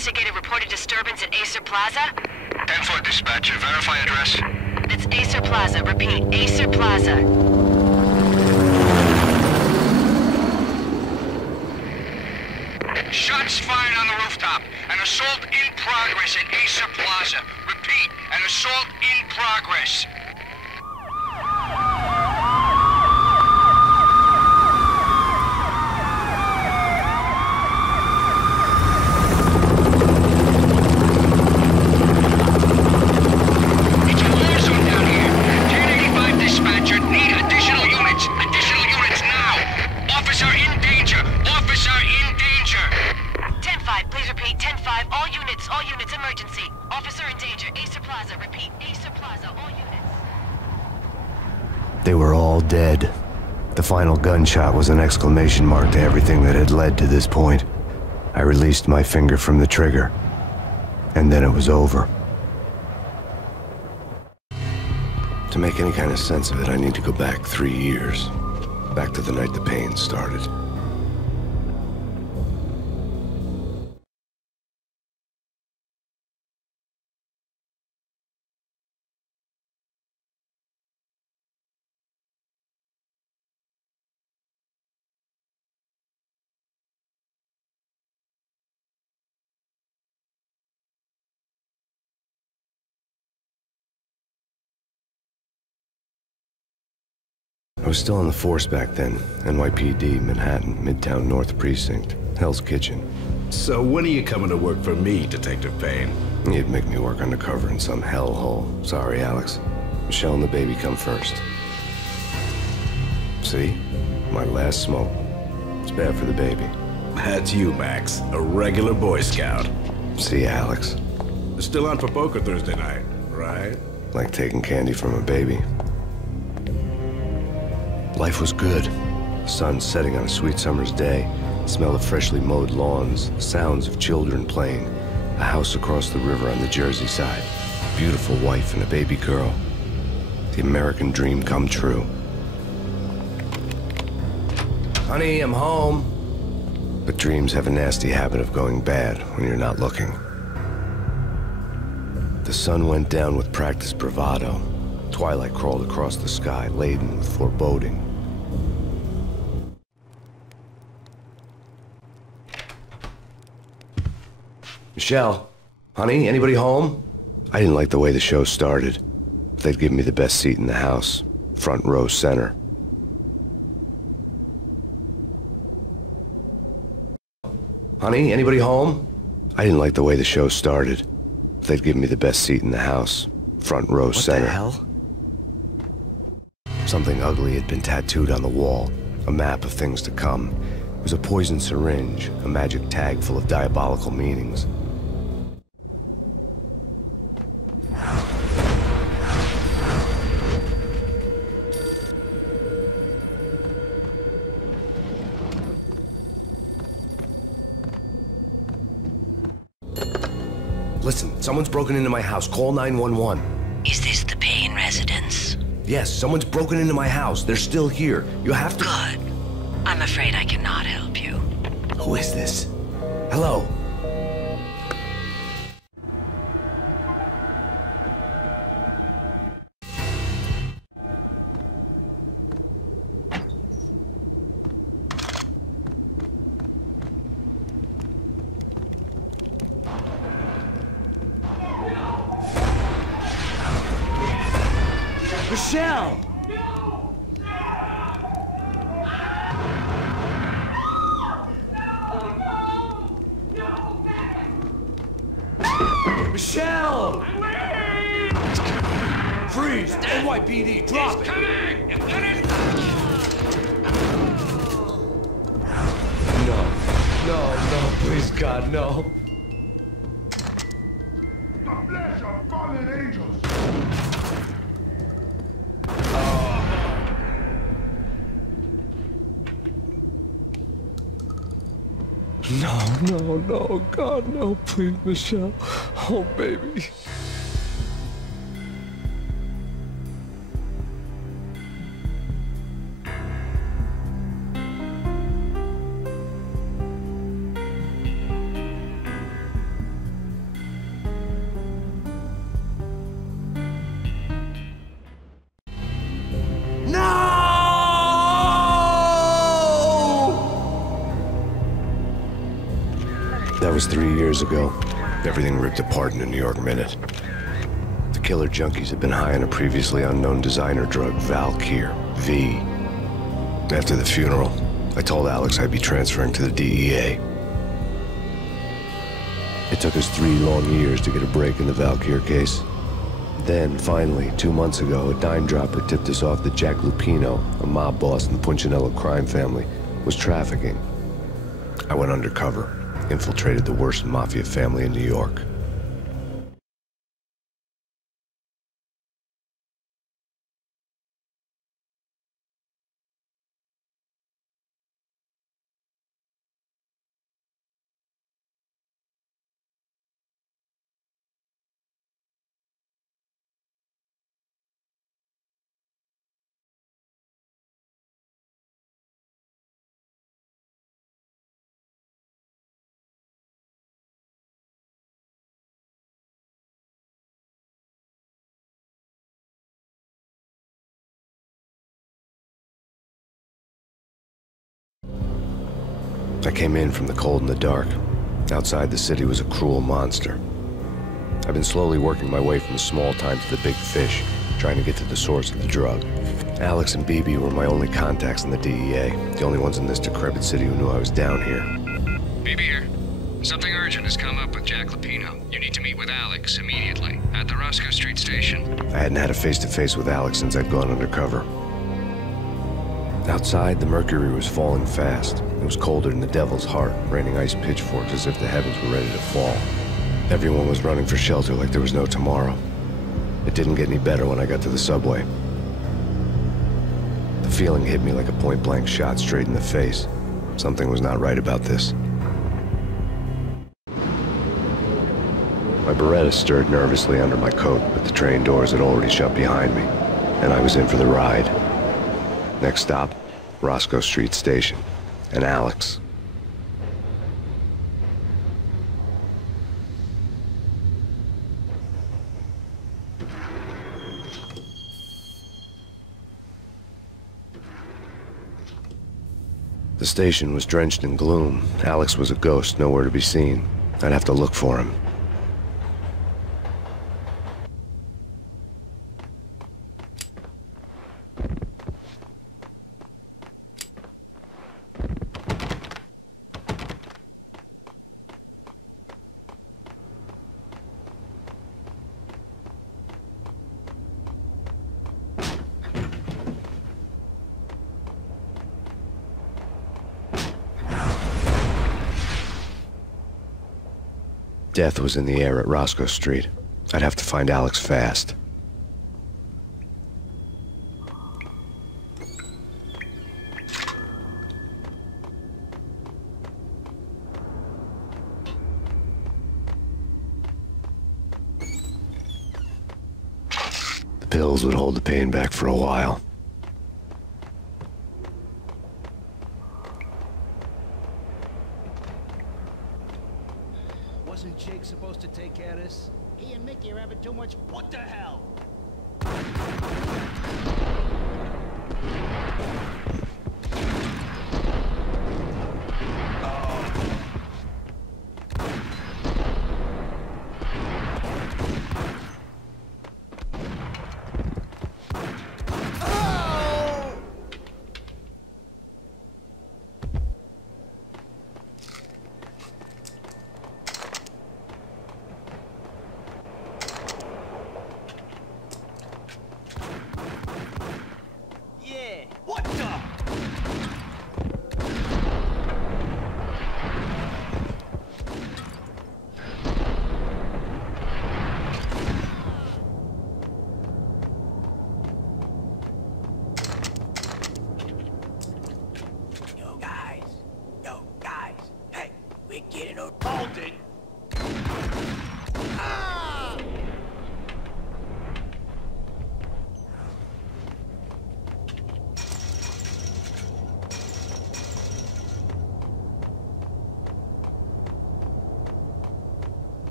investigated reported disturbance at Acer Plaza? 10-4 dispatcher. Verify address. That's Acer Plaza. Repeat, Acer Plaza. Shots fired on the rooftop. An assault in progress at Acer Plaza. Repeat, an assault in progress. It's a war zone down here. 1085 dispatcher. Need additional units. Additional units now. Officer in danger. Officer in danger. 10-5, please repeat. 10-5, all units, emergency. Officer in danger, Acer Plaza. Repeat, Acer Plaza, all units. They were all dead. The final gunshot was an exclamation mark to everything that had led to this point. I released my finger from the trigger, and then it was over. To make any kind of sense of it, I need to go back 3 years. Back to the night the pain started. I was still on the force back then. NYPD, Manhattan, Midtown North Precinct, Hell's Kitchen. So when are you coming to work for me, Detective Payne? You'd make me work undercover in some hellhole. Sorry, Alex. Michelle and the baby come first. See? My last smoke. It's bad for the baby. That's you, Max. A regular Boy Scout. See, Alex. Still on for poker Thursday night, right? Like taking candy from a baby. Life was good. The sun setting on a sweet summer's day. The smell of freshly mowed lawns. The sounds of children playing. A house across the river on the Jersey side. A beautiful wife and a baby girl. The American dream come true. Honey, I'm home. But dreams have a nasty habit of going bad when you're not looking. The sun went down with practiced bravado. Twilight crawled across the sky, laden with foreboding. Michelle, honey, anybody home? I didn't like the way the show started. They'd give me the best seat in the house, front row center. Honey, anybody home? I didn't like the way the show started. They'd give me the best seat in the house, front row center. What the hell? Something ugly had been tattooed on the wall, a map of things to come. It was a poison syringe, a magic tag full of diabolical meanings. Listen, someone's broken into my house. Call 911. Is this the Payne residence? Yes, someone's broken into my house. They're still here. You have to... Good. I'm afraid I cannot help you. Who is this? Hello? Michelle! Michelle! Freeze! NYPD, drop it! No, please God, no. The flesh of fallen angels! No, God, no, please, Michelle. Oh, baby. That was 3 years ago. Everything ripped apart in a New York minute. The killer junkies had been high on a previously unknown designer drug, Valkyr, V. After the funeral, I told Alex I'd be transferring to the DEA. It took us 3 long years to get a break in the Valkyr case. Then, finally, 2 months ago, a dime dropper tipped us off that Jack Lupino, a mob boss in the Punchinello crime family, was trafficking. I went undercover, infiltrated the worst mafia family in New York. I came in from the cold and the dark. Outside, the city was a cruel monster. I've been slowly working my way from the small time to the big fish, trying to get to the source of the drug. Alex and BB were my only contacts in the DEA, the only ones in this decrepit city who knew I was down here. BB here. Something urgent has come up with Jack Lupino. You need to meet with Alex immediately at the Roscoe Street station. I hadn't had a face-to-face with Alex since I'd gone undercover. Outside, the mercury was falling fast. It was colder than the devil's heart, raining ice pitchforks as if the heavens were ready to fall. Everyone was running for shelter like there was no tomorrow. It didn't get any better when I got to the subway. The feeling hit me like a point-blank shot straight in the face. Something was not right about this. My Beretta stirred nervously under my coat, but the train doors had already shut behind me, and I was in for the ride. Next stop, Roscoe Street Station, and Alex. The station was drenched in gloom. Alex was a ghost, nowhere to be seen. I'd have to look for him. Death was in the air at Roscoe Street. I'd have to find Alex fast. The pills would hold the pain back for a while. Wasn't Jake supposed to take care of this? He and Mickey are having too much. What the hell?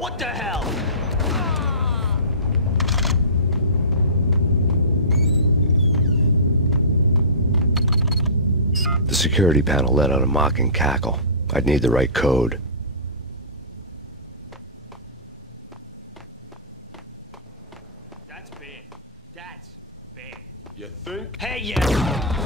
What the hell? The security panel let out a mocking cackle. I'd need the right code. That's bad. That's bad. You think? Hey, yeah!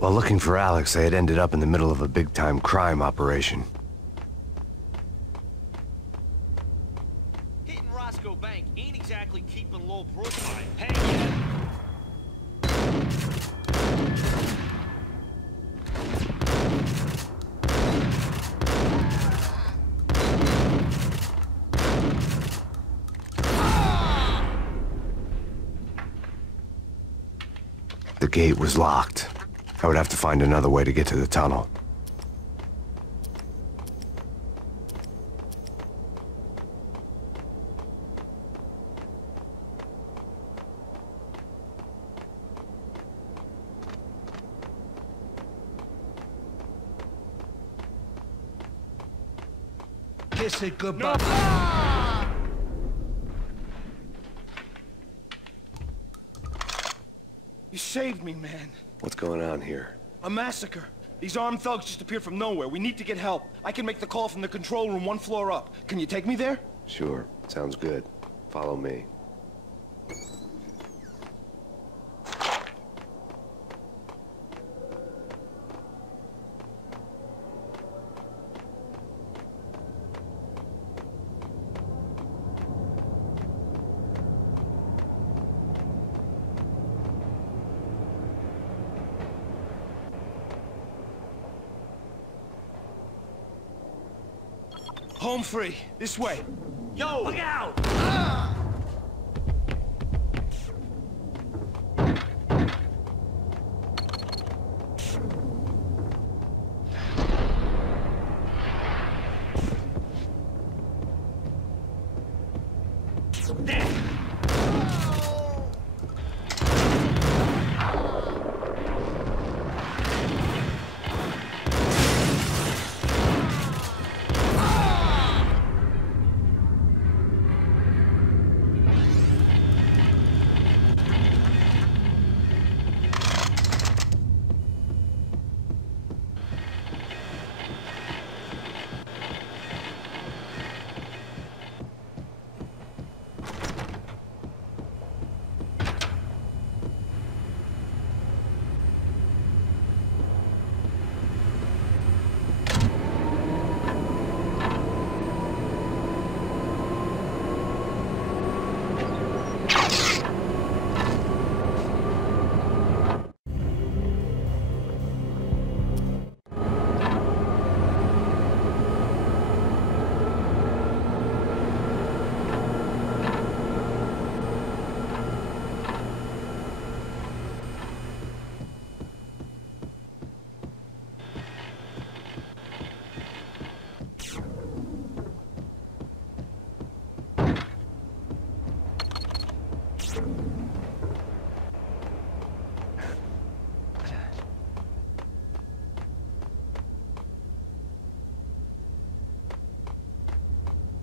While looking for Alex, I had ended up in the middle of a big-time crime operation. Hitting Roscoe Bank ain't exactly keeping low profile. Hey, yeah! The gate was locked. I would have to find another way to get to the tunnel. Kiss it goodbye. You saved me, man. What's going on here? A massacre. These armed thugs just appeared from nowhere. We need to get help. I can make the call from the control room 1 floor up. Can you take me there? Sure. Sounds good. Follow me. Home free. This way. Yo! Look out! There!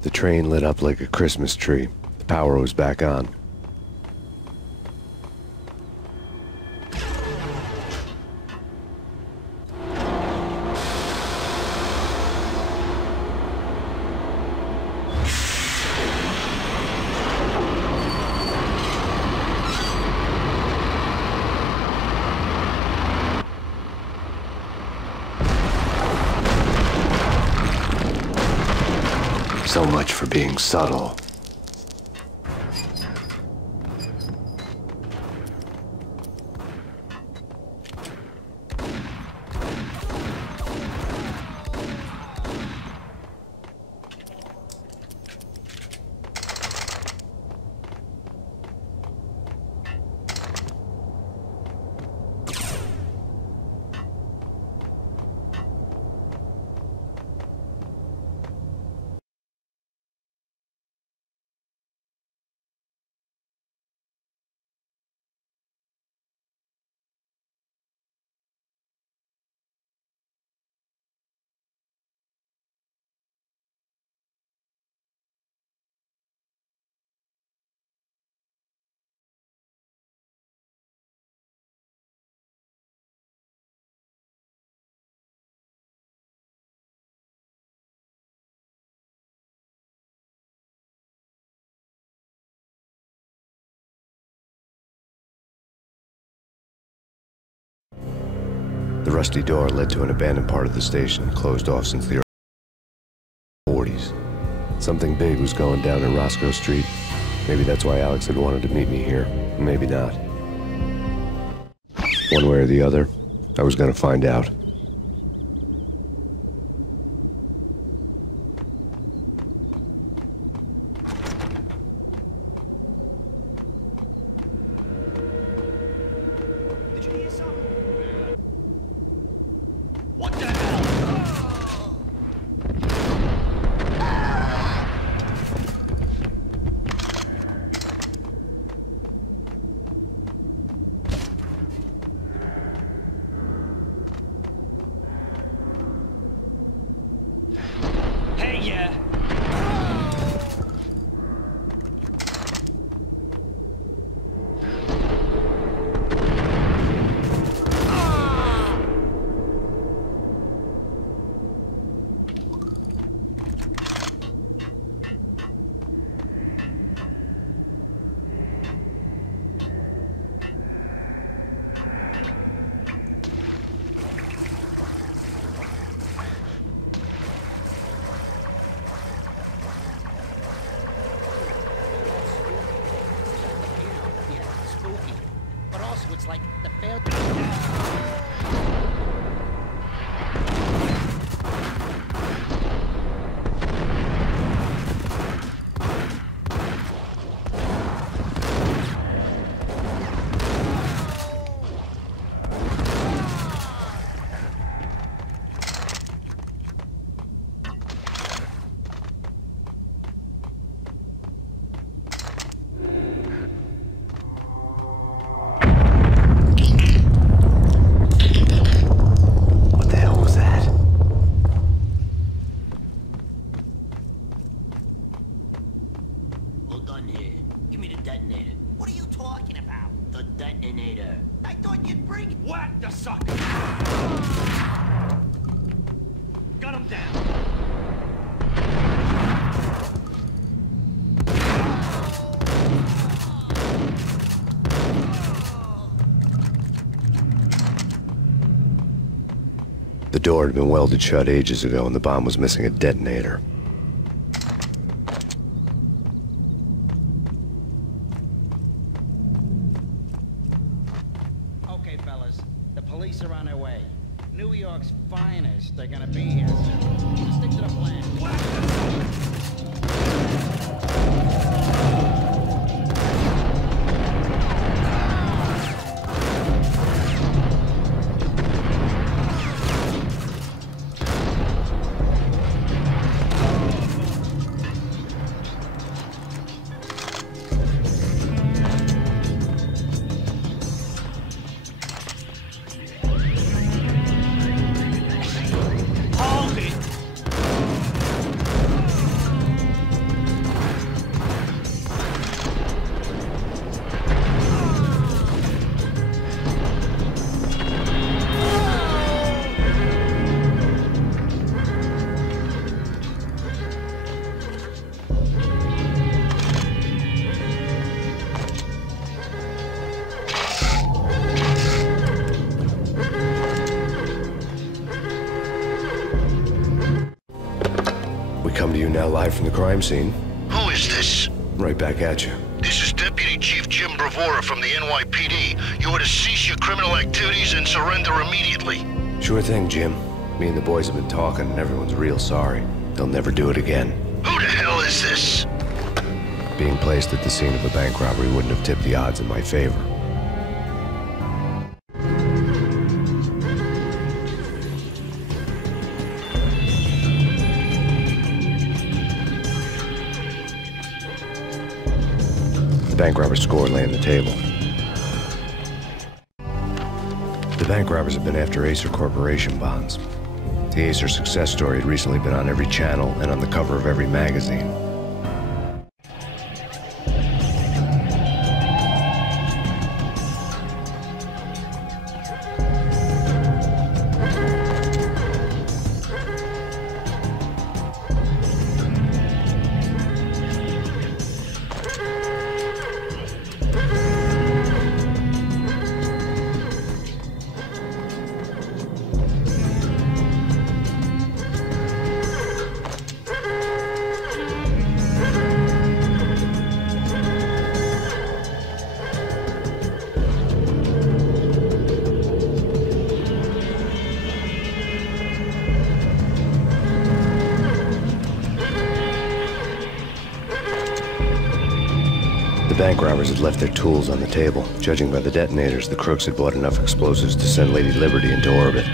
The train lit up like a Christmas tree. The power was back on. So much for being subtle. rusty door led to an abandoned part of the station, closed off since the early 40s. Something big was going down in Roscoe Street. Maybe that's why Alex had wanted to meet me here. Maybe not. One way or the other, I was gonna find out. Did you hear something? What the hell? Hey, yeah. But also it's like the fail. Give me the detonator. What are you talking about? The detonator. I thought you'd bring it. Whack the sucker! Gun him down. The door had been welded shut ages ago and the bomb was missing a detonator. Okay, fellas. The police are on their way. New York's finest. They're gonna be here soon. Stick to the plan. Come to you now live from the crime scene. Who is this? Right back at you. This is Deputy Chief Jim Bravura from the NYPD. You are to cease your criminal activities and surrender immediately. Sure thing, Jim. Me and the boys have been talking and everyone's real sorry. They'll never do it again. Who the hell is this? Being placed at the scene of a bank robbery wouldn't have tipped the odds in my favor. The bank robber's score lay on the table. The bank robbers have been after Acer Corporation bonds. The Acer success story had recently been on every channel and on the cover of every magazine. bank robbers had left their tools on the table. Judging by the detonators, the crooks had bought enough explosives to send Lady Liberty into orbit.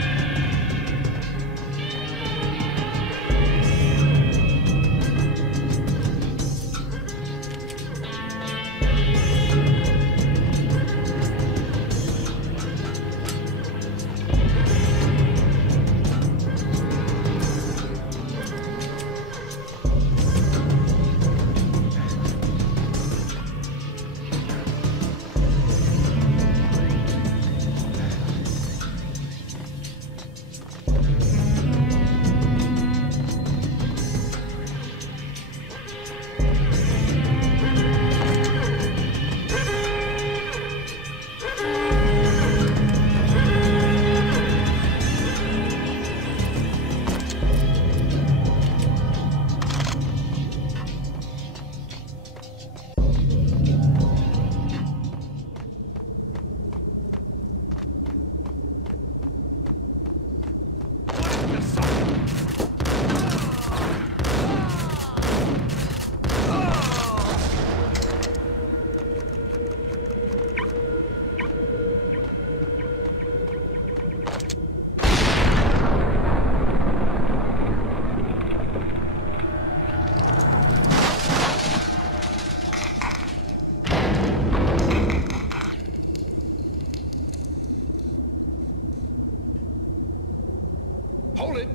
Hold it!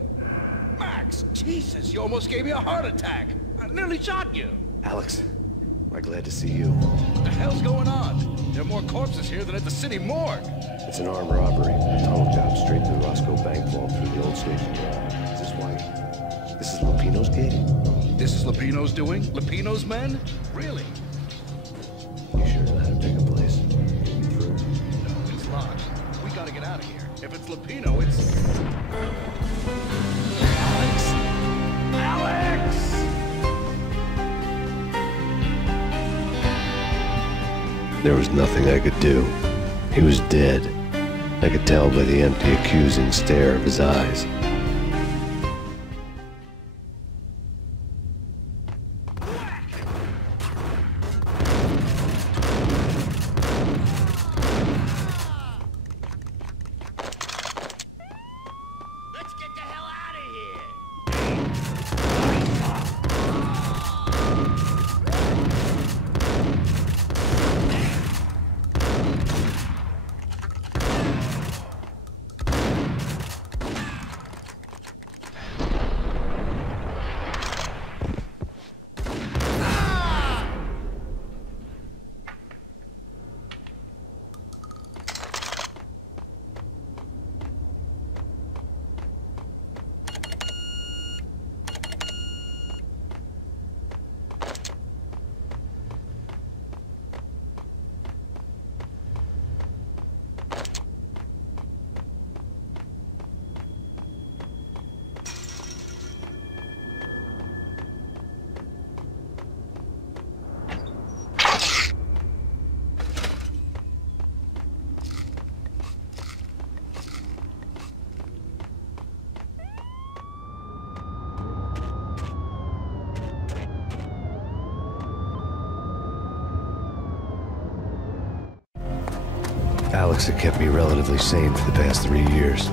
Max! Jesus, you almost gave me a heart attack! I nearly shot you! Alex, we're glad to see you. What the hell's going on? There are more corpses here than at the city morgue! It's an armed robbery. A tunnel job straight through Roscoe Bank vault through the old station yard. Is this why? This is Lupino's gate? This is Lupino's doing? Lupino's men? Really? You sure know how to pick a place? Through? No, it's locked. We gotta get out of here. If it's Lupino, it's... Alex! Alex! There was nothing I could do. He was dead. I could tell by the empty, accusing stare of his eyes. Let's get the hell out of here! Alex had kept me relatively sane for the past 3 years.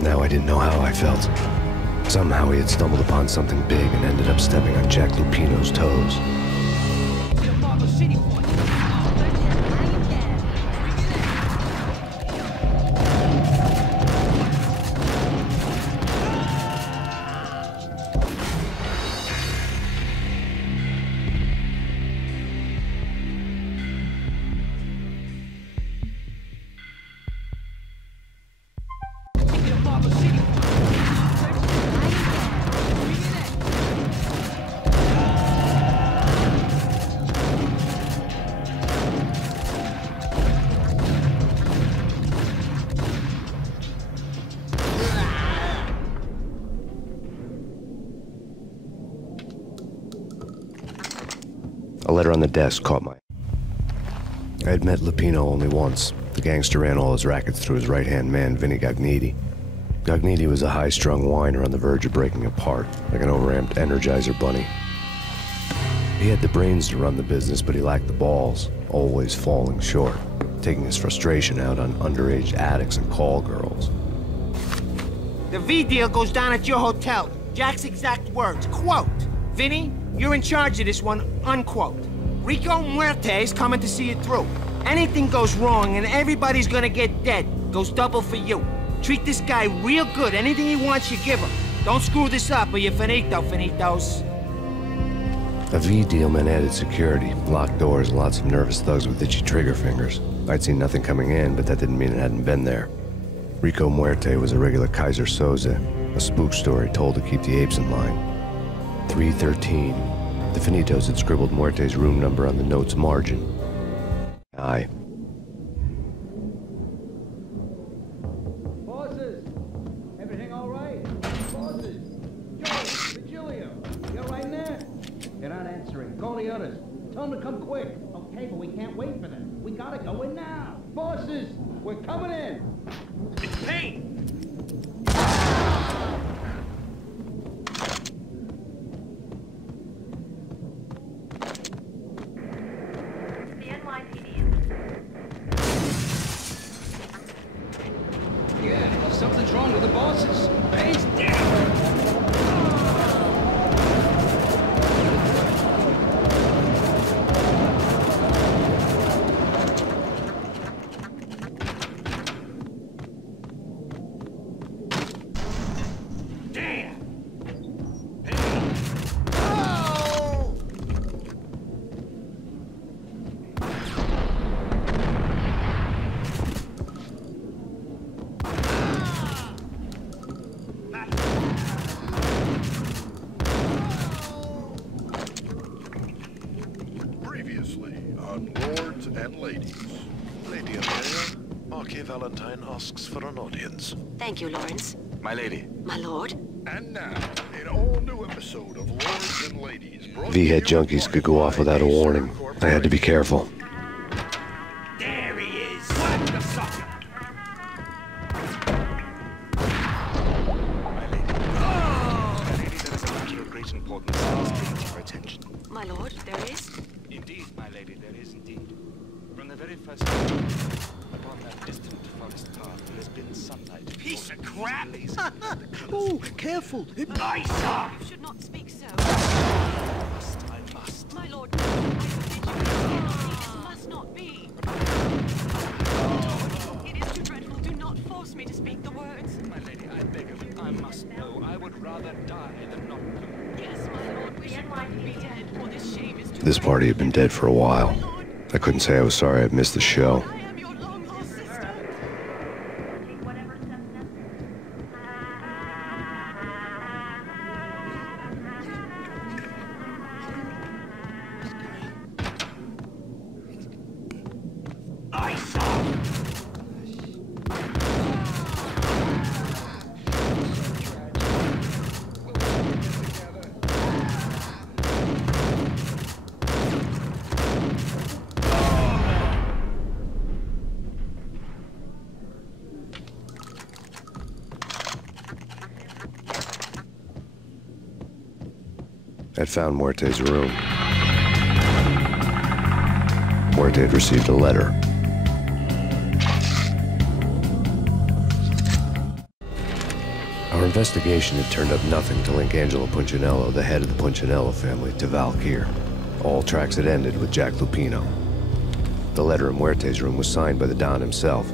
Now I didn't know how I felt. Somehow he had stumbled upon something big and ended up stepping on Jack Lupino's toes. A letter on the desk caught my eye. I had met Lupino only once. The gangster ran all his rackets through his right-hand man, Vinny Gagniti. Gagniti was a high-strung whiner on the verge of breaking apart, like an overamped Energizer bunny. He had the brains to run the business, but he lacked the balls, always falling short, taking his frustration out on underage addicts and call girls. The V deal goes down at your hotel. Jack's exact words, quote, "Vinny, you're in charge of this one," unquote. Rico Muerte's coming to see it through. Anything goes wrong and everybody's gonna get dead. Goes double for you. Treat this guy real good. Anything he wants, you give him. Don't screw this up or you're finito, finitos. A V deal meant added security, locked doors, and lots of nervous thugs with itchy trigger fingers. I'd seen nothing coming in, but that didn't mean it hadn't been there. Rico Muerte was a regular Kaiser Soze, a spook story told to keep the apes in line. 313. The Finitos had scribbled Muerte's room number on the note's margin. Aye. Bosses! Everything all right? Bosses! Joe! Virgilio! You all right in there? They're not answering. Call the others. Tell them to come quick. Okay, but we can't wait for them. We gotta go in now. Bosses! We're coming in! It's Payne! The NYPD. Yeah, something's wrong with the bosses. Payne's down! Valentine asks for an audience. Thank you, Lawrence. My lady. My lord. And now, an all-new episode of Lords and Ladies. V-head junkies could go off without a warning. I had to be careful. There he is! What the sucker! My lady. My lady, there is a matter of great importance that must bring to your attention. My lord, there is? Indeed, my lady, there is indeed. From the very first moment, upon that distant forest path, there has been sunlight. Piece of crap! Ooh, careful! Nice up! You should not speak so. I must. My lord, I forbid you. This must not be. It is too dreadful. Do not force me to speak the words. My lady, I beg of you, I must know. I would rather die than not know. Yes, my lord, we should both be dead, for this shame is too This party had been dead for a while. I couldn't say I was sorry I'd missed the show. I am your long-lost sister. Take whatever steps Nice up! I'd found Muerte's room. Muerte had received a letter. Our investigation had turned up nothing to link Angelo Punchinello, the head of the Punchinello family, to Valkyr. All tracks had ended with Jack Lupino. The letter in Muerte's room was signed by the Don himself.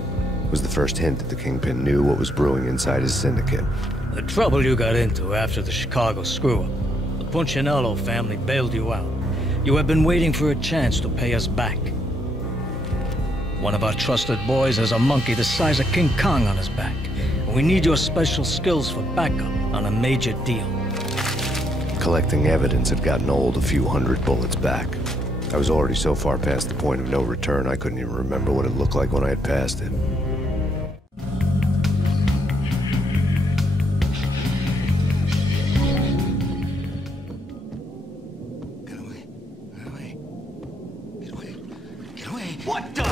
It was the first hint that the Kingpin knew what was brewing inside his syndicate. The trouble you got into after the Chicago screw-up. The Punchinello family bailed you out. You have been waiting for a chance to pay us back. One of our trusted boys has a monkey the size of King Kong on his back. We need your special skills for backup on a major deal. Collecting evidence had gotten old a few hundred bullets back. I was already so far past the point of no return, I couldn't even remember what it looked like when I had passed it. Get away. Get away. Get away. Get away. What the?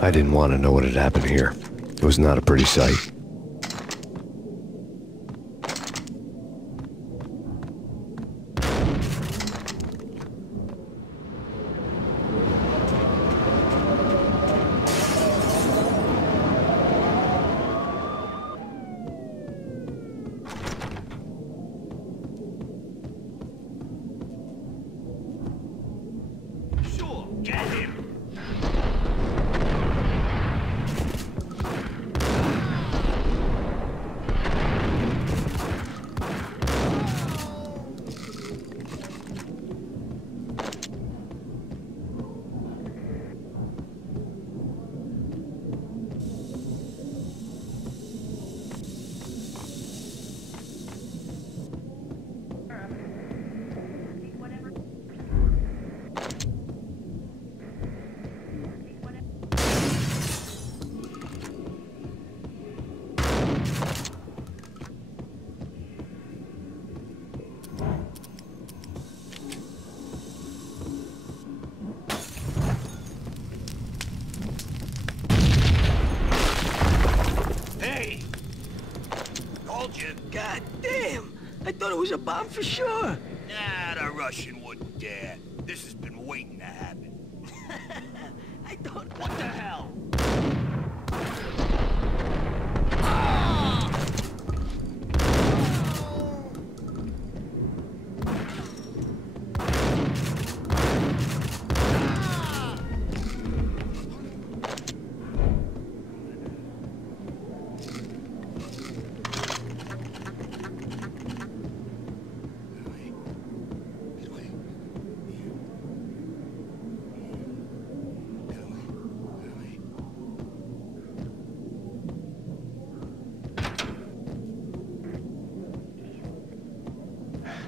I didn't want to know what had happened here. It was not a pretty sight. God damn! I thought it was a bomb for sure. Nah, the Russian wouldn't dare. This has been waiting to happen. I thought... What the hell?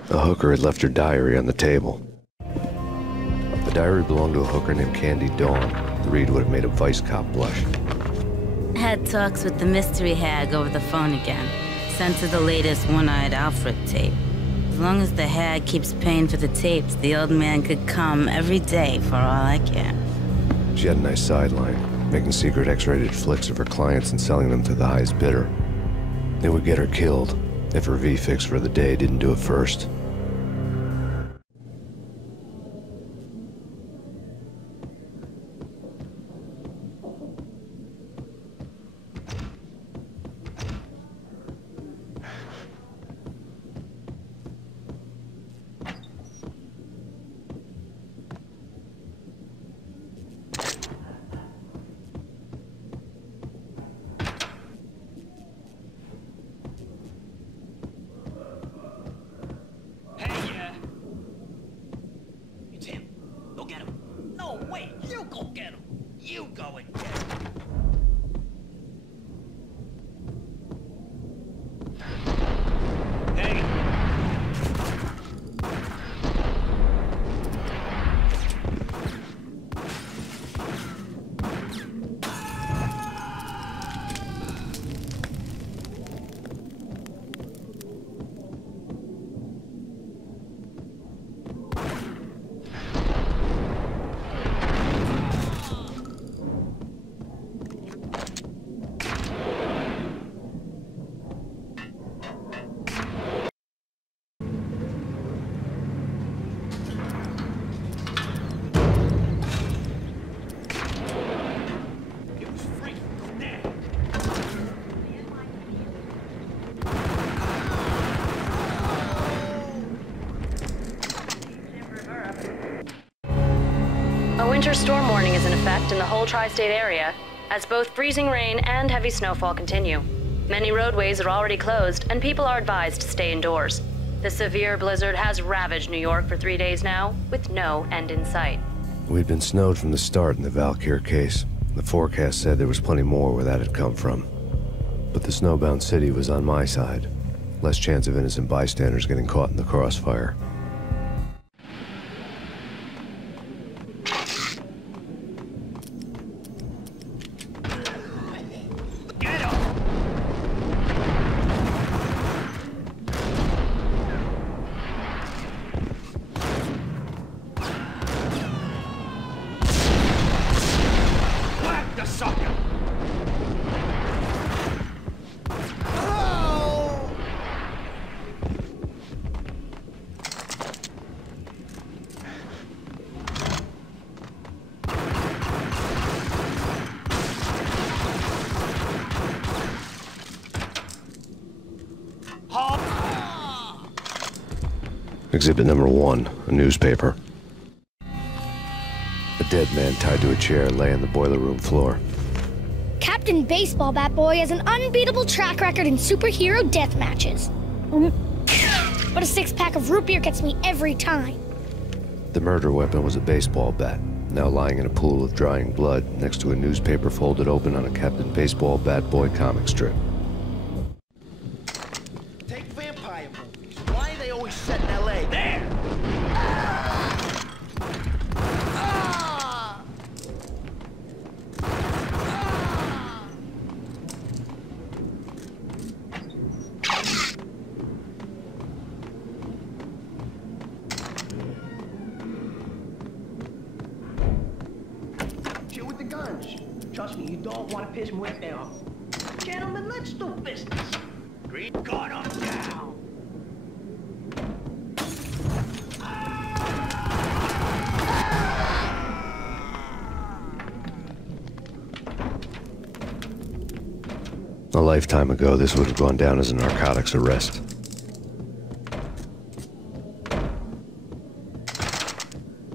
The hooker had left her diary on the table. The diary belonged to a hooker named Candy Dawn. The read would have made a vice cop blush. Had talks with the mystery hag over the phone again. Sent her the latest one-eyed Alfred tape. As long as the hag keeps paying for the tapes, the old man could come every day for all I care. She had a nice sideline, making secret X-rated flicks of her clients and selling them to the highest bidder. It would get her killed if her V-fix for the day didn't do it first. Winter storm warning is in effect in the whole tri-state area, as both freezing rain and heavy snowfall continue. Many roadways are already closed, and people are advised to stay indoors. The severe blizzard has ravaged New York for 3 days now, with no end in sight. We'd been snowed from the start in the Valkyr case. The forecast said there was plenty more where that had come from. But the snowbound city was on my side. Less chance of innocent bystanders getting caught in the crossfire. The son Exhibit number 1, a newspaper. A dead man tied to a chair lay on the boiler room floor. Captain Baseball Bat Boy has an unbeatable track record in superhero death matches. But a 6-pack of root beer gets me every time. The murder weapon was a baseball bat, now lying in a pool of drying blood next to a newspaper folded open on a Captain Baseball Bat Boy comic strip. Take vampire movies. Why are they always set in L.A.? There! Chill with the guns. Trust me, you don't want to piss Muerte off. Gentlemen, let's do business. Green gun on down. A lifetime ago, this would have gone down as a narcotics arrest.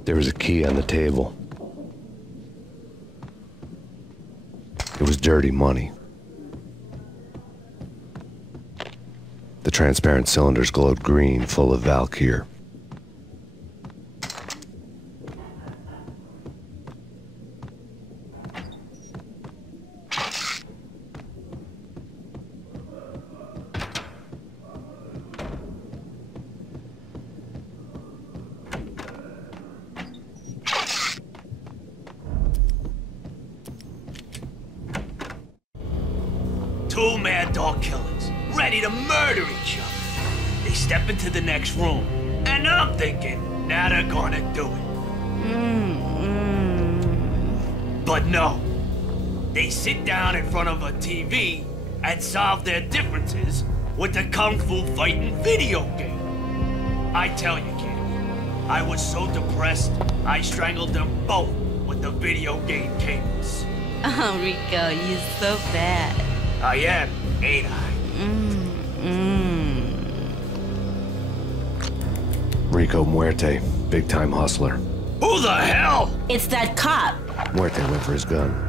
There was a key on the table. It was dirty money. The transparent cylinders glowed green, full of Valkyr. Two mad dog killers, ready to murder each other. They step into the next room, and I'm thinking, now they're gonna do it. But no. They sit down in front of a TV and solve their differences with the kung fu fighting video game. I tell you, kid, I was so depressed, I strangled them both with the video game cables. Oh, Rico, you're so bad. I am, ain't I? Rico Muerte, big-time hustler. Who the hell? It's that cop. Muerte went for his gun.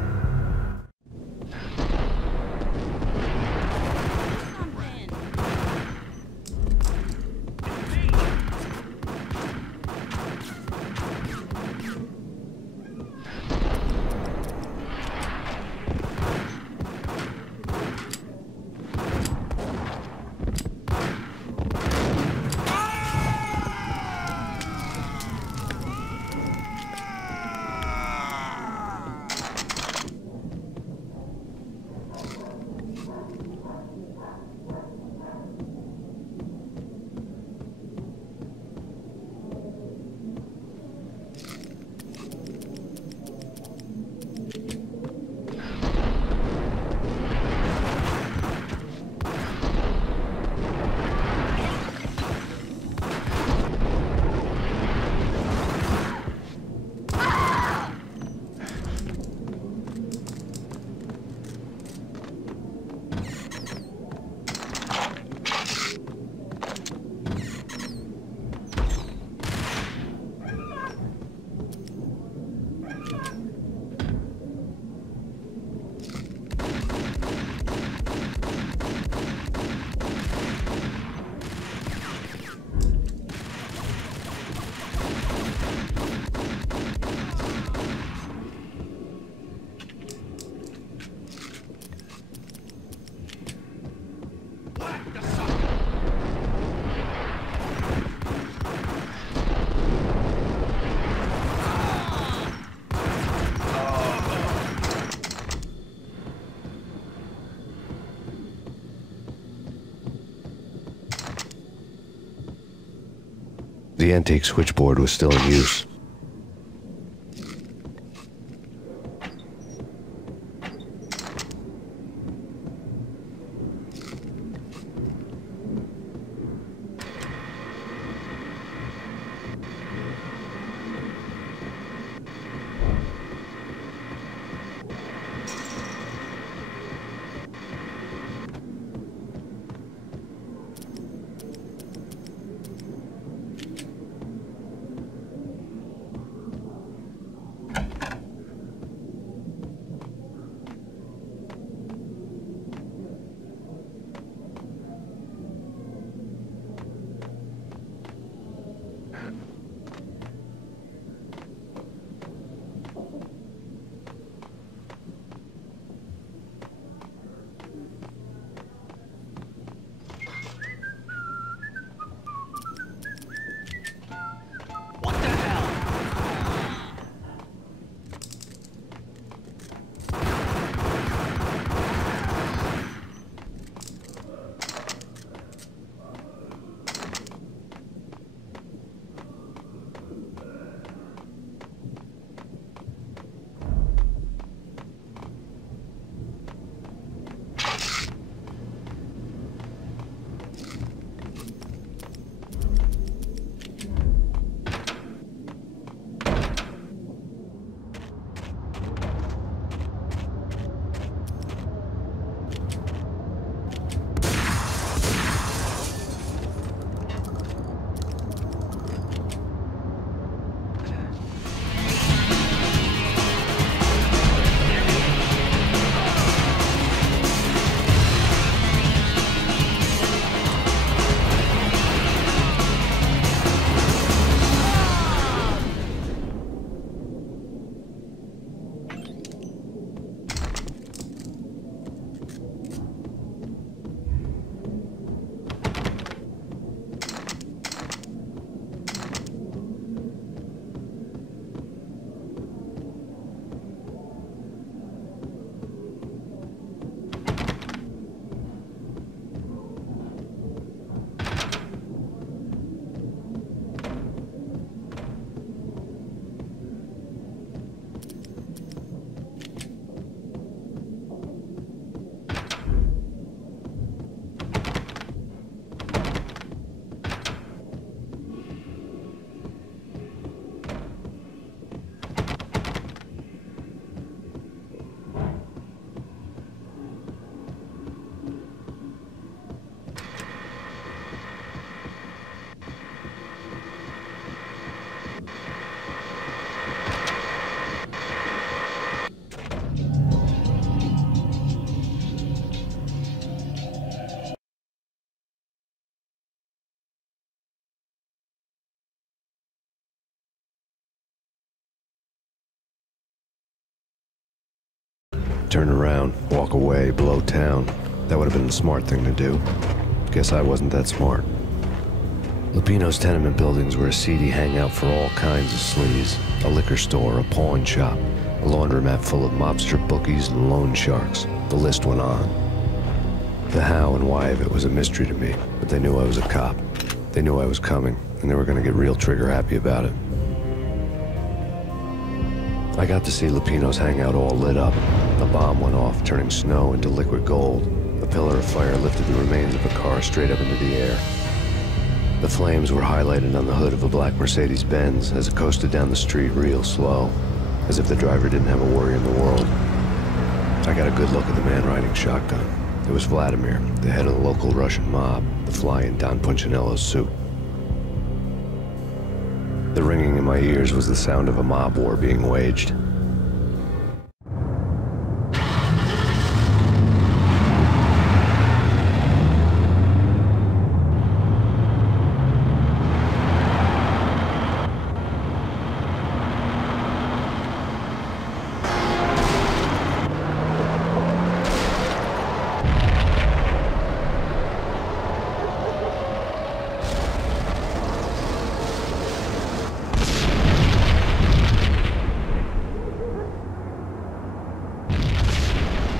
The antique switchboard was still in use. turn around, walk away, blow town. That would have been the smart thing to do. Guess I wasn't that smart. Lupino's tenement buildings were a seedy hangout for all kinds of sleaze. A liquor store, a pawn shop, a laundromat full of mobster bookies and loan sharks. The list went on. The how and why of it was a mystery to me, but they knew I was a cop. They knew I was coming, and they were going to get real trigger happy about it. I got to see Lupino's hangout all lit up. A bomb went off, turning snow into liquid gold. A pillar of fire lifted the remains of a car straight up into the air. The flames were highlighted on the hood of a black Mercedes-Benz as it coasted down the street real slow, as if the driver didn't have a worry in the world. I got a good look at the man riding shotgun. It was Vladimir, the head of the local Russian mob, the fly in Don Punchinello's suit. The ringing in my ears was the sound of a mob war being waged.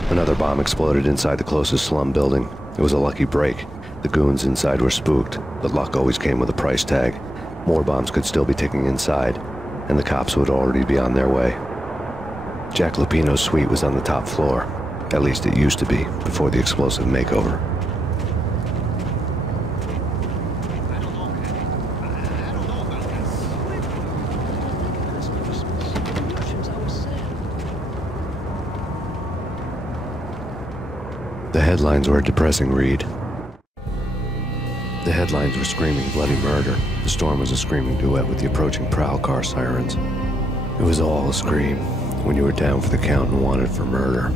Another bomb exploded inside the closest slum building. It was a lucky break. The goons inside were spooked, but luck always came with a price tag. More bombs could still be ticking inside, and the cops would already be on their way. Jack Lupino's suite was on the top floor. At least it used to be, before the explosive makeover. The headlines were a depressing read. The headlines were screaming bloody murder. The storm was a screaming duet with the approaching prowl car sirens. It was all a scream when you were down for the count and wanted for murder.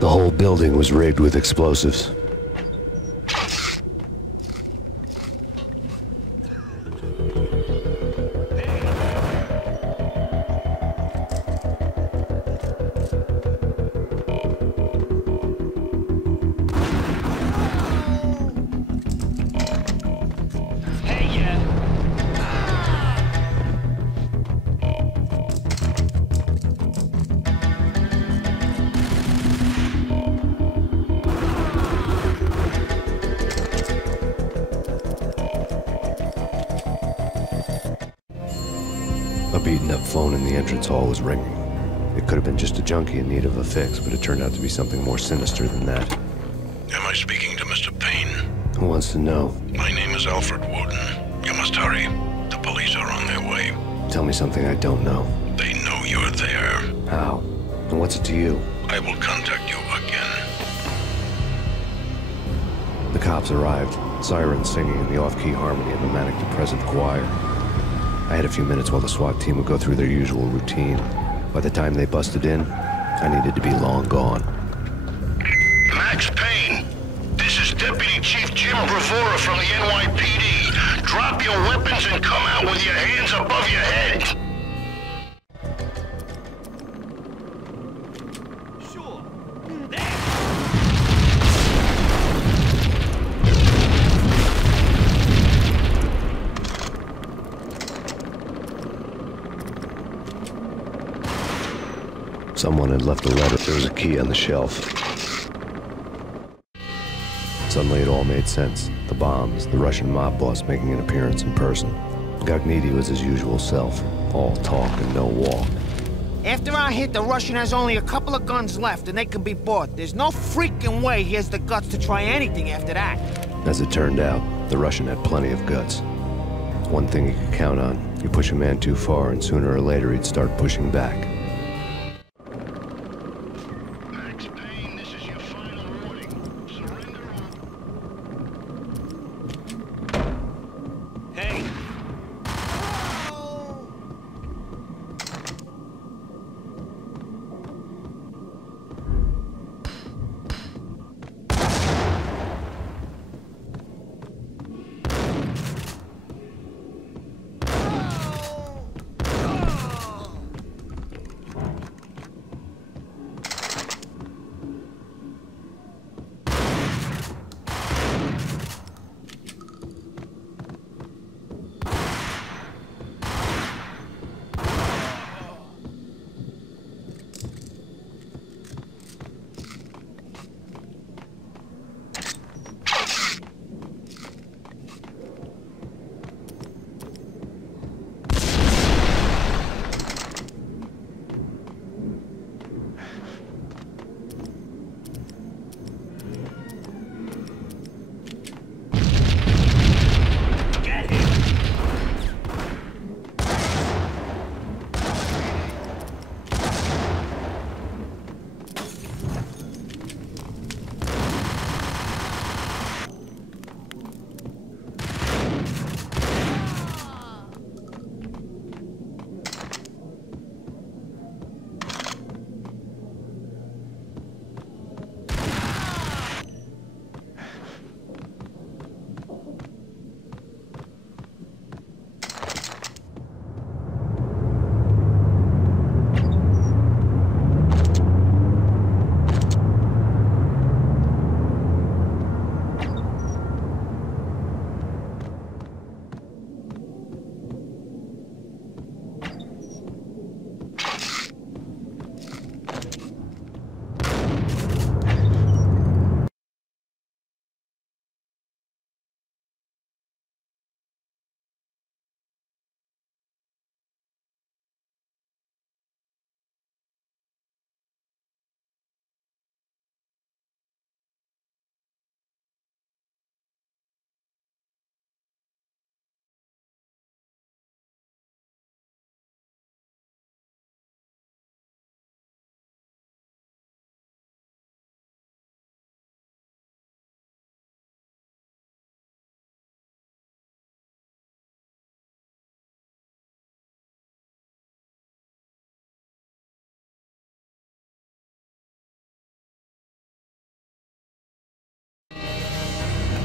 The whole building was rigged with explosives. A beaten-up phone in the entrance hall was ringing. It could have been just a junkie in need of a fix, but it turned out to be something more sinister than that. Am I speaking to Mr. Payne? Who wants to know? My name is Alfred Woden. You must hurry. The police are on their way. Tell me something I don't know. They know you're there. How? And what's it to you? I will contact you again. The cops arrived, sirens singing in the off-key harmony of a manic-depressive choir. I had a few minutes while the SWAT team would go through their usual routine. By the time they busted in, I needed to be long gone. Max Payne, this is Deputy Chief Jim Bravura from the NYPD. Drop your weapons and come out with your hands above your head. Someone had left a letter. There was a key on the shelf. Suddenly it all made sense. The bombs, the Russian mob boss making an appearance in person. Gognitti was his usual self, all talk and no walk. After our hit, the Russian has only a couple of guns left, and they can be bought. There's no freaking way he has the guts to try anything after that. As it turned out, the Russian had plenty of guts. One thing he could count on, you push a man too far and sooner or later he'd start pushing back. Max Payne, this is your final warning. Surrender or... Hey!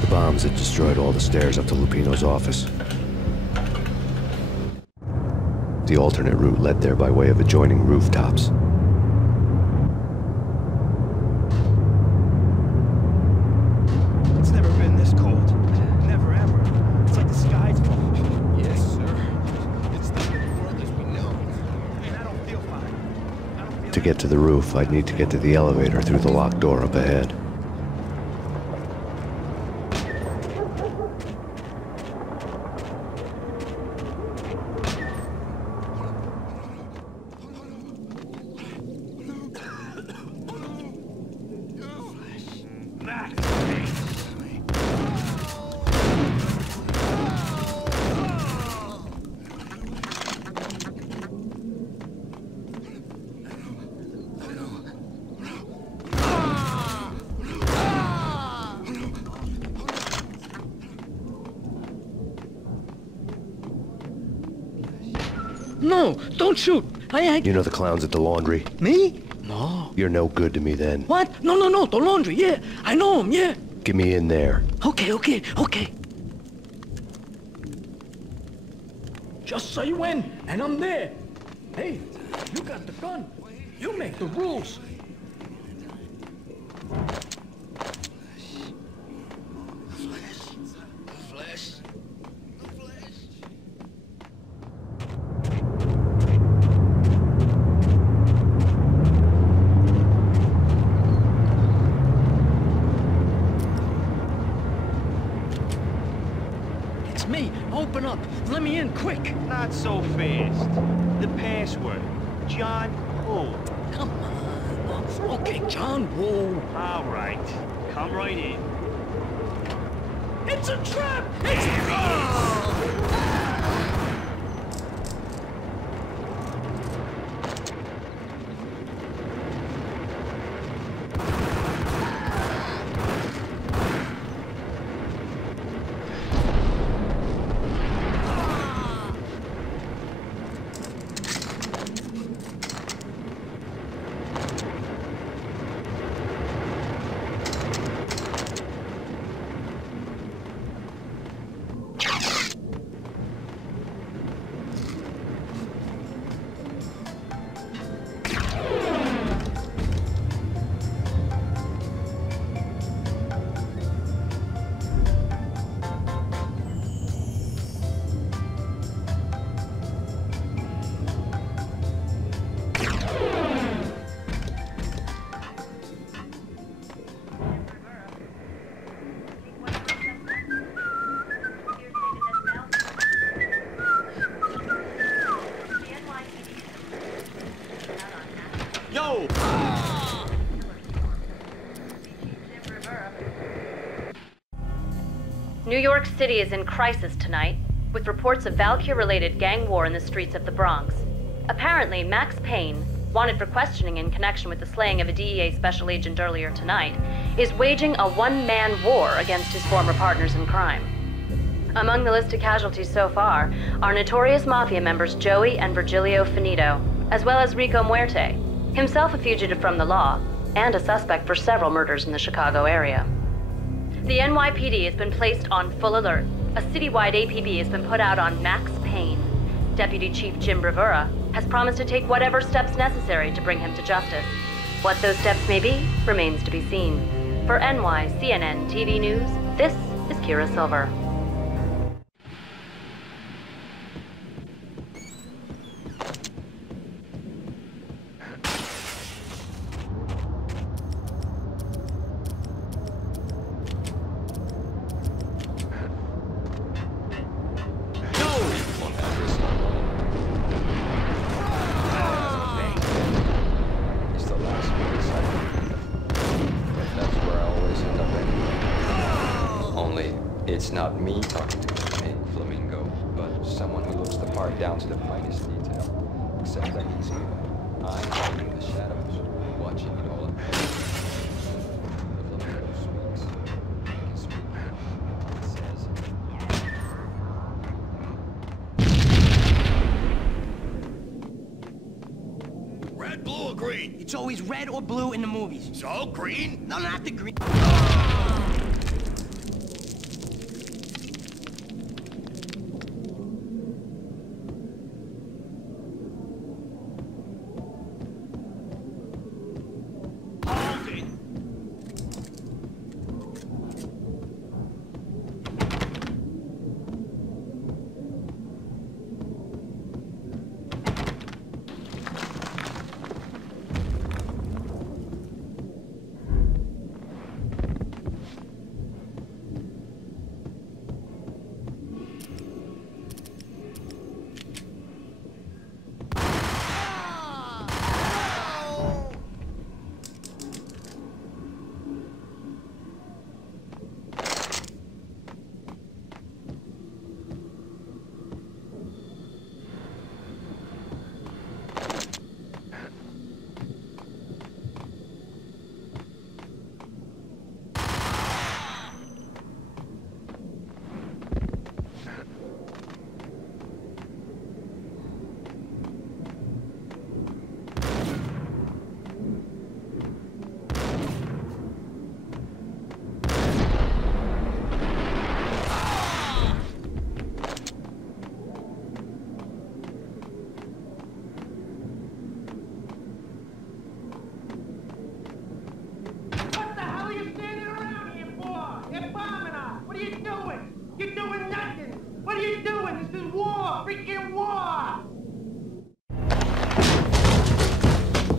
The bombs had destroyed all the stairs up to Lupino's office. The alternate route led there by way of adjoining rooftops. It's never been this cold. Never ever. It's like the sky's falling. Yes, sir. It's the world as we know. Man, I don't feel fine. To get to the roof, I'd need to get to the elevator through the locked door up ahead. No, don't shoot. You know the clowns at the laundry? Me? No. You're no good to me then. What? No, the laundry, yeah. I know him, yeah. Get me in there. Okay. Just say when, and I'm there. Hey, you got the gun. You make the rules. It's me. Open up. Let me in, quick. Not so fast. The password. John Woo. Come on. Okay, John Woo. All right. Come right in. It's a trap! It's... Yo! New York City is in crisis tonight, with reports of Valkyr-related gang war in the streets of the Bronx. Apparently, Max Payne, wanted for questioning in connection with the slaying of a DEA special agent earlier tonight, is waging a one-man war against his former partners in crime. Among the listed casualties so far are notorious mafia members Joey and Virgilio Finito, as well as Rico Muerte, himself a fugitive from the law, and a suspect for several murders in the Chicago area. The NYPD has been placed on full alert. A citywide APB has been put out on Max Payne. Deputy Chief Jim Bravura has promised to take whatever steps necessary to bring him to justice. What those steps may be remains to be seen. For NYCNN TV News, this is Kira Silver. It's not me talking to a pink flamingo, but someone who looks the part down to the finest detail. Except that he's here. I'm in the shadows, watching it all unfold. The flamingo speaks. He can speak. It says... Red, blue, or green? It's always red or blue in the movies. So, green? No, not the green.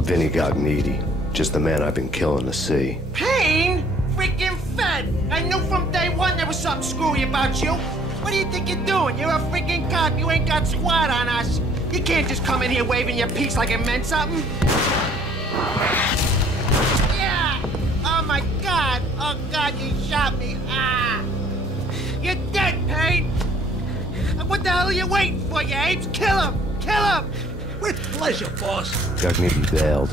Vinny got needy. Just the man I've been killing to see. Payne? Freaking fed! I knew from day one there was something screwy about you. What do you think you're doing? You're a freaking cop. You ain't got squat on us. You can't just come in here waving your piece like it meant something. Yeah! Oh my God! Oh God, you shot me! Ah! You're dead, Payne! What the hell are you waiting for, you apes? Kill him! Kill him! With pleasure, boss. Gagnidi bailed.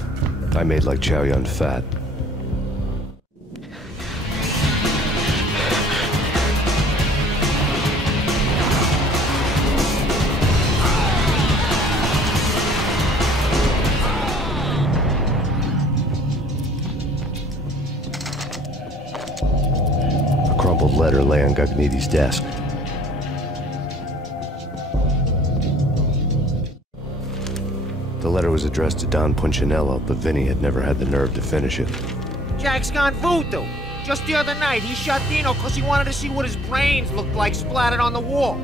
I made like Chow Yun Fat. A crumpled letter lay on Gagnidi's desk. The letter was addressed to Don Punchinello, but Vinny had never had the nerve to finish it. Jack's gone voodoo. Just the other night, he shot Dino because he wanted to see what his brains looked like splattered on the wall.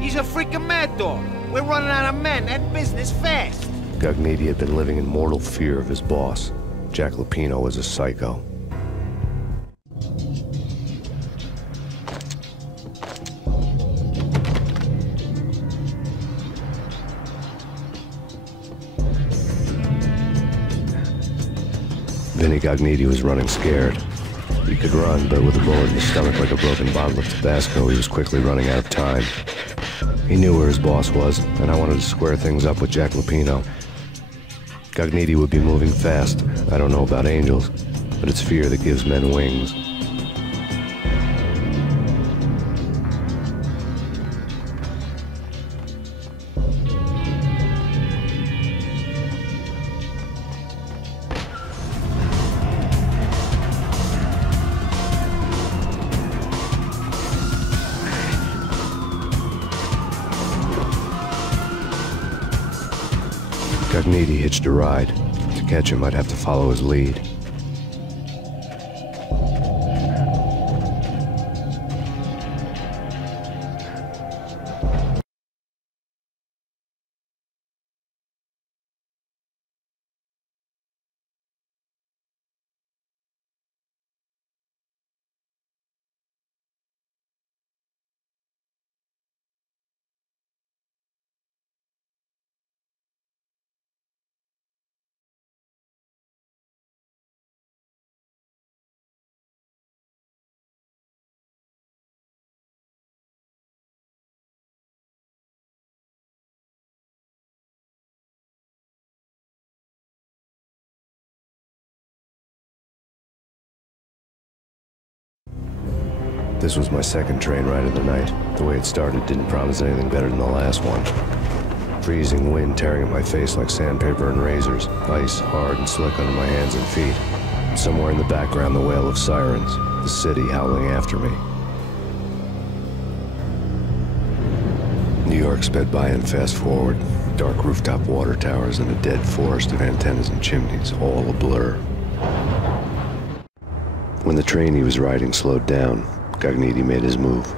He's a freaking mad dog. We're running out of men and business fast. Gagnidi had been living in mortal fear of his boss. Jack Lupino was a psycho. Vinny Gagnidi was running scared. He could run, but with a bullet in his stomach like a broken bottle of Tabasco, he was quickly running out of time. He knew where his boss was, and I wanted to square things up with Jack Lupino. Gagnidi would be moving fast. I don't know about angels, but it's fear that gives men wings. Gagnidi hitched a ride. To catch him, I'd have to follow his lead. This was my second train ride of the night. The way it started didn't promise anything better than the last one. Freezing wind tearing at my face like sandpaper and razors. Ice hard and slick under my hands and feet. And somewhere in the background, the wail of sirens. The city howling after me. New York sped by in fast forward. Dark rooftop water towers and a dead forest of antennas and chimneys, all a blur. When the train he was riding slowed down, Gagnidi made his move.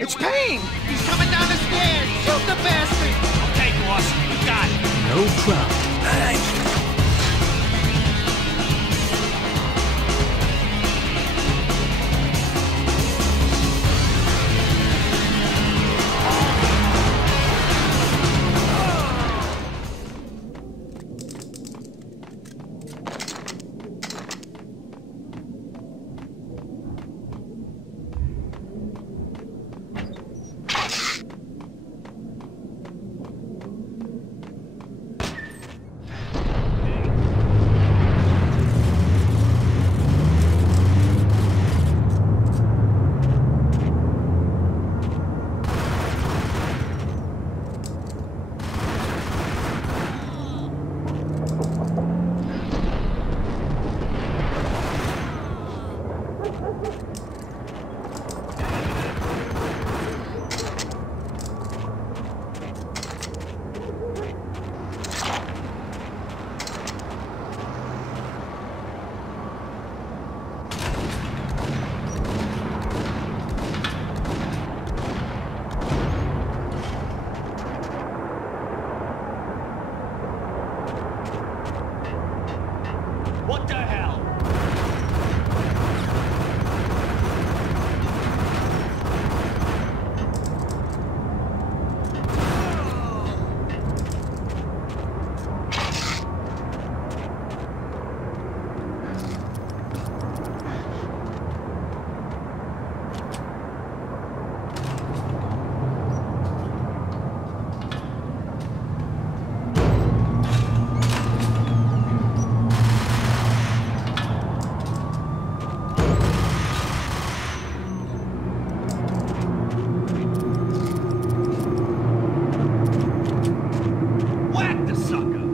It's Payne! He's coming down the stairs! Shoot Shoot the bastard! Okay, boss, you got it. No problem. Thank you. What the hell? Whack the sucker!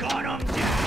Gun 'em down!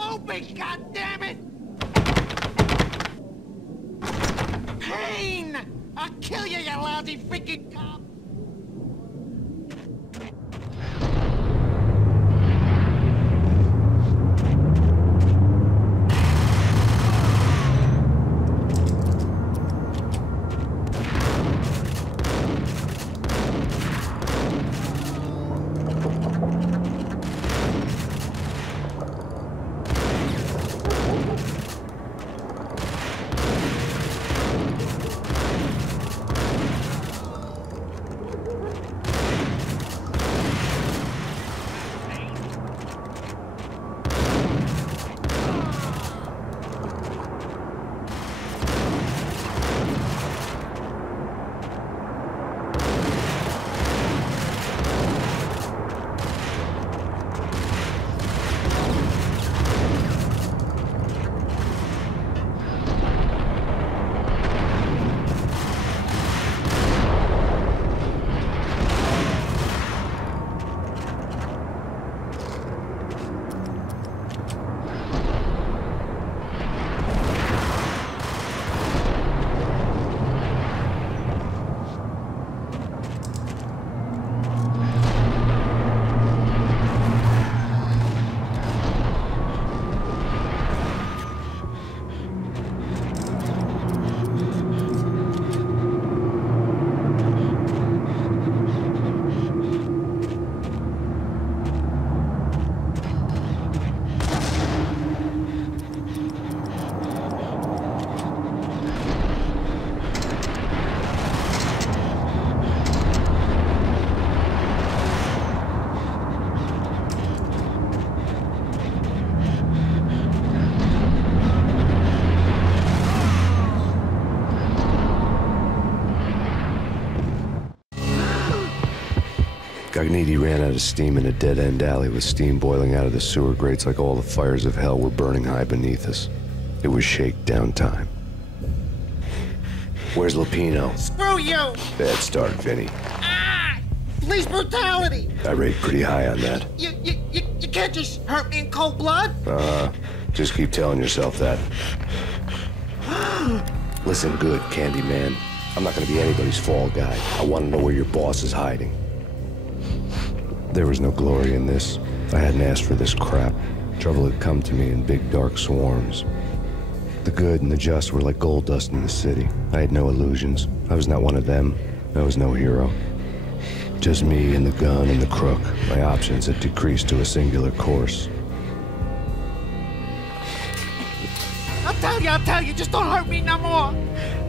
Open, goddammit! Payne! I'll kill you, you lousy freaking cop! Gagnidi ran out of steam in a dead-end alley with steam boiling out of the sewer grates like all the fires of hell were burning high beneath us. It was shakedown time. Where's Lupino? Screw you! Bad start, Vinny. Ah! Police brutality! I rate pretty high on that. You can't just hurt me in cold blood? Just keep telling yourself that. Listen good, Candyman. I'm not gonna be anybody's fall guy. I want to know where your boss is hiding. There was no glory in this. I hadn't asked for this crap. Trouble had come to me in big dark swarms. The good and the just were like gold dust in the city. I had no illusions. I was not one of them. I was no hero. Just me and the gun and the crook. My options had decreased to a singular course. I'll tell you, just don't hurt me no more.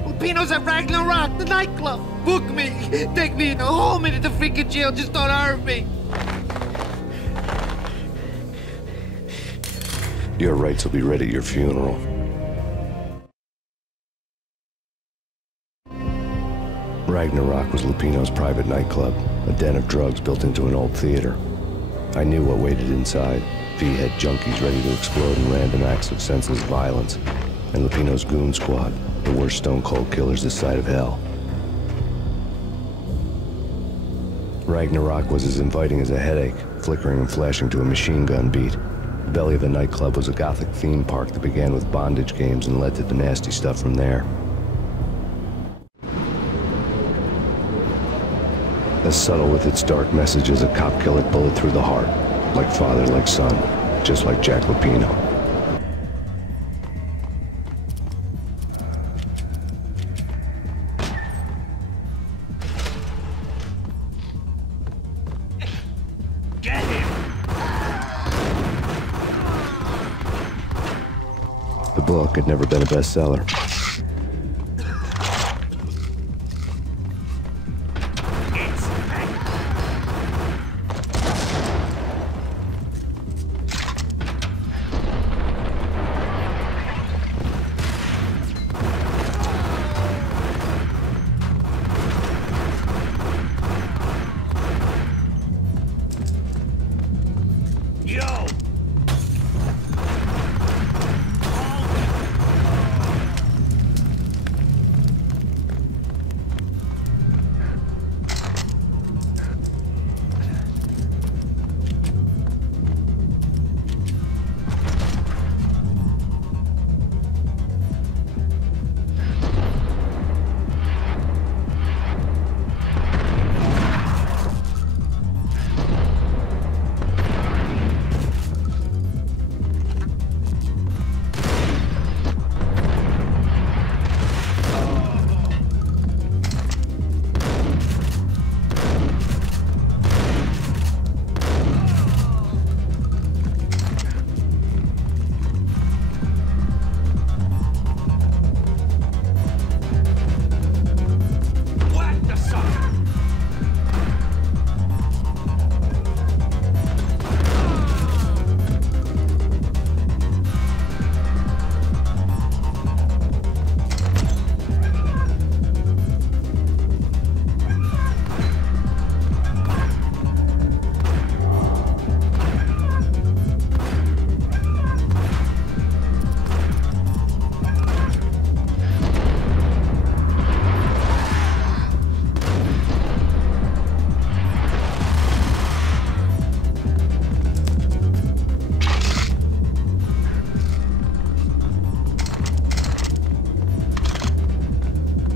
Lupino's at Ragnarök, the nightclub. Book me, take me in a whole minute to freaking jail, just don't hurt me. Your rights will be read at your funeral. Ragnarök was Lupino's private nightclub, a den of drugs built into an old theater. I knew what waited inside. V had junkies ready to explode in random acts of senseless violence, and Lupino's goon squad, the worst stone-cold killers this side of hell. Ragnarök was as inviting as a headache, flickering and flashing to a machine gun beat. The belly of the nightclub was a gothic theme park that began with bondage games and led to the nasty stuff from there. As subtle with its dark message as a cop-killer bullet through the heart. Like father, like son. Just like Jack Lupino. Get him! The book had never been a bestseller.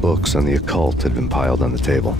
Books on the occult had been piled on the table.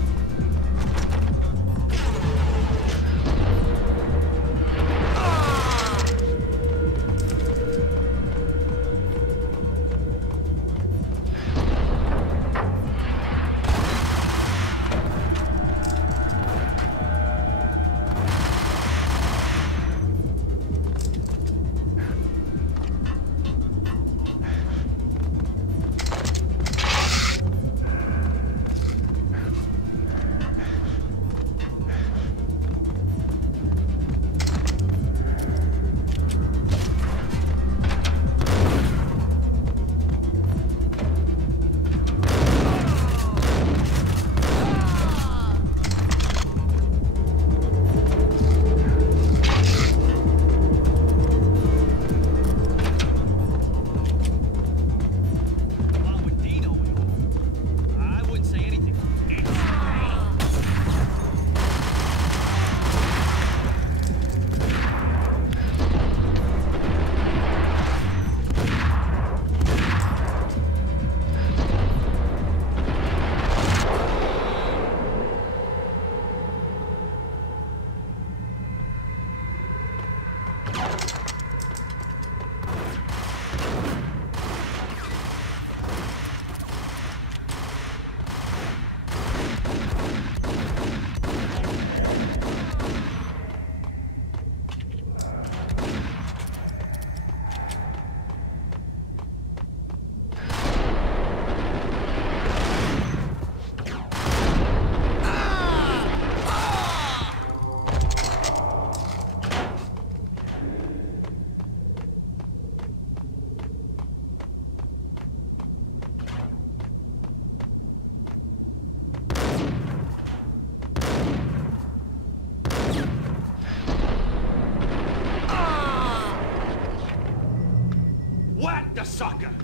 you sucker!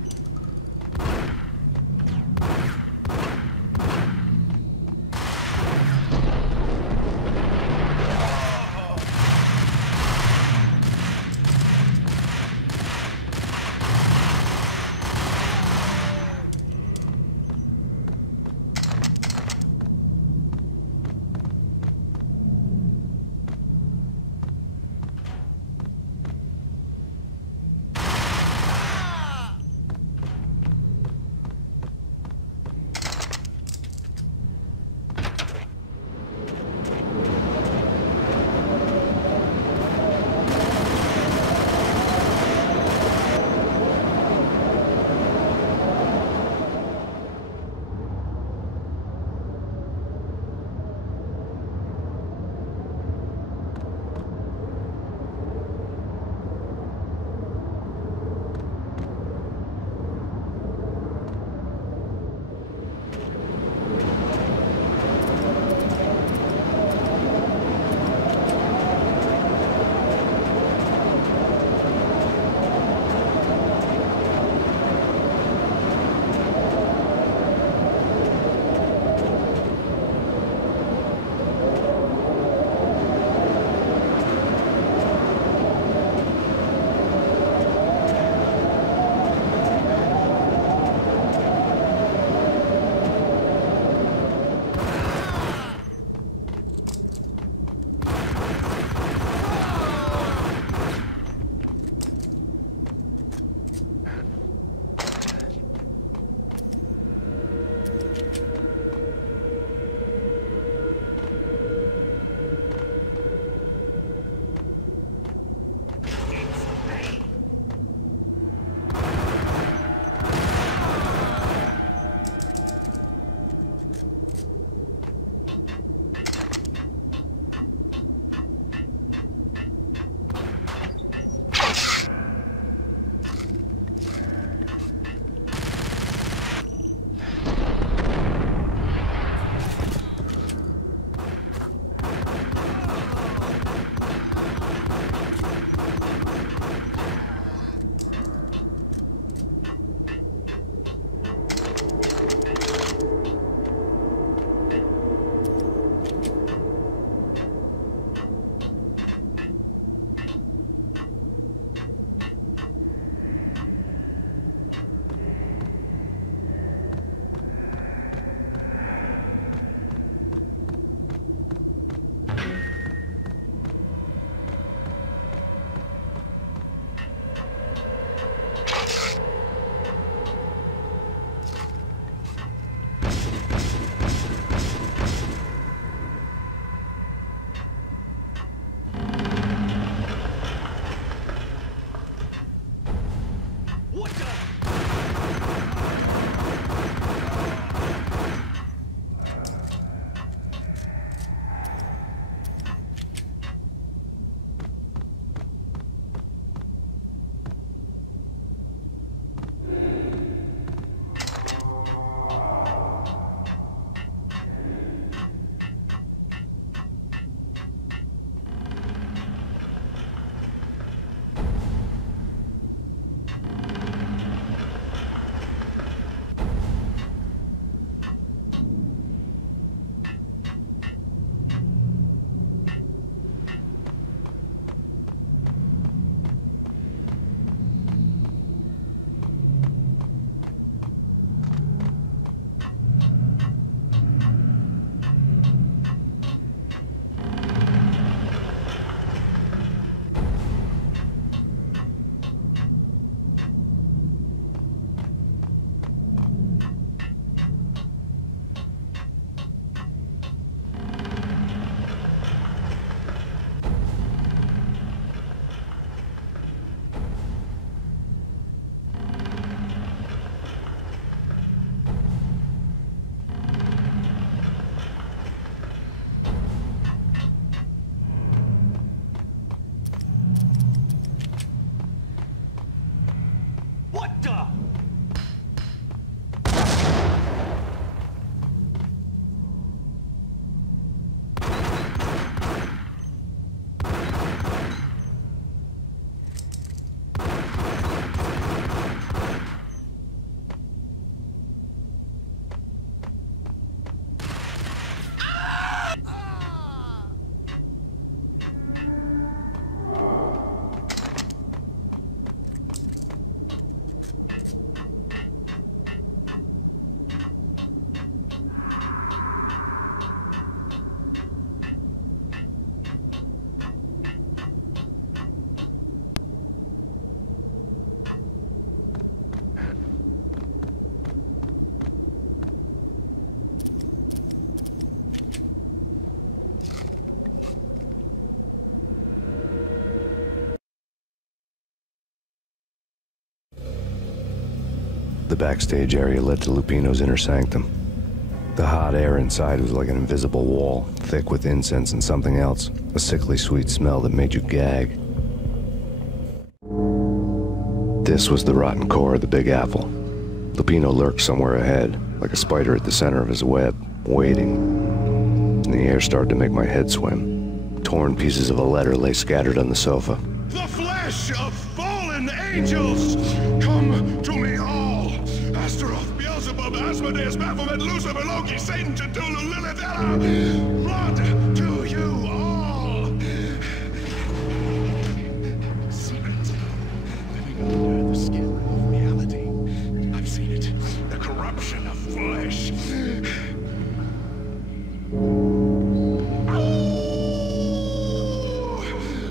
The backstage area led to Lupino's inner sanctum. The hot air inside was like an invisible wall, thick with incense and something else, a sickly sweet smell that made you gag. This was the rotten core of the Big Apple. Lupino lurked somewhere ahead, like a spider at the center of his web, waiting. And the air started to make my head swim. Torn pieces of a letter lay scattered on the sofa. The flesh of fallen angels! Come to me all! Astaroth, Beelzebub, Asmodeus, Baphomet, Lucifer, Loki, Satan, Cthulhu, Lilith, Ella! Blood to you all! Secret. Living under the skin of reality. I've seen it. The corruption of flesh.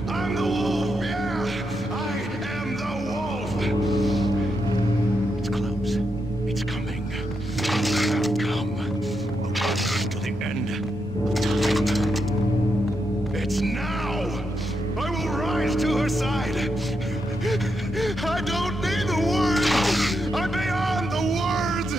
I'm the wolf, yeah! I am the wolf! It's close. It's coming. Come. To the end of time. It's now! I will rise to her side! I don't need the words! I'm beyond the words!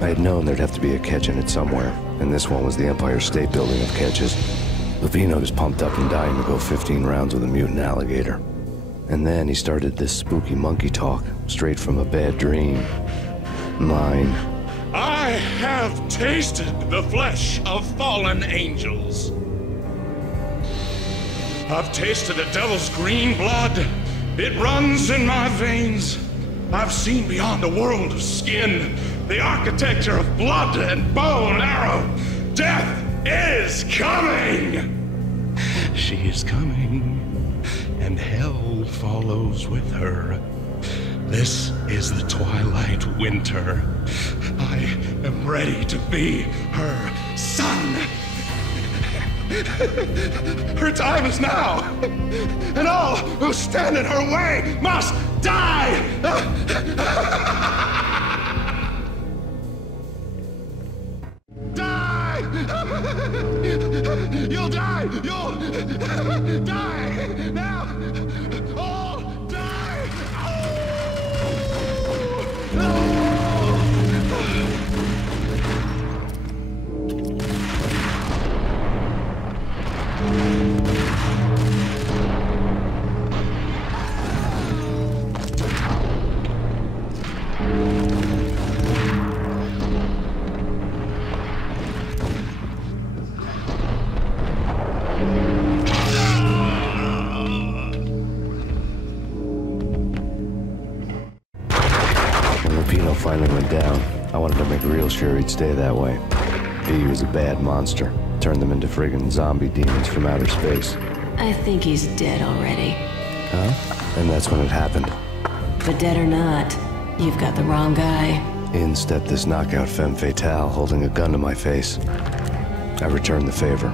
I had known there'd have to be a catch in it somewhere, and this one was the Empire State Building of catches. Lupino was pumped up and dying to go 15 rounds with a mutant alligator. And then he started this spooky monkey talk, straight from a bad dream. Mine. I have tasted the flesh of fallen angels. I've tasted the devil's green blood. It runs in my veins. I've seen beyond a world of skin, the architecture of blood and bow and arrow. Death is coming! She is coming, and hell follows with her. This is the twilight winter. I am ready to be her son. Her time is now, and all who stand in her way must die! Die! You'll die! You'll die! Now! All die! L finally went down, I wanted to make real sure he'd stay that way. V was a bad monster. Turned them into friggin' zombie demons from outer space. I think he's dead already. Huh? And that's when it happened. But dead or not, you've got the wrong guy. In stepped this knockout femme fatale, holding a gun to my face. I returned the favor.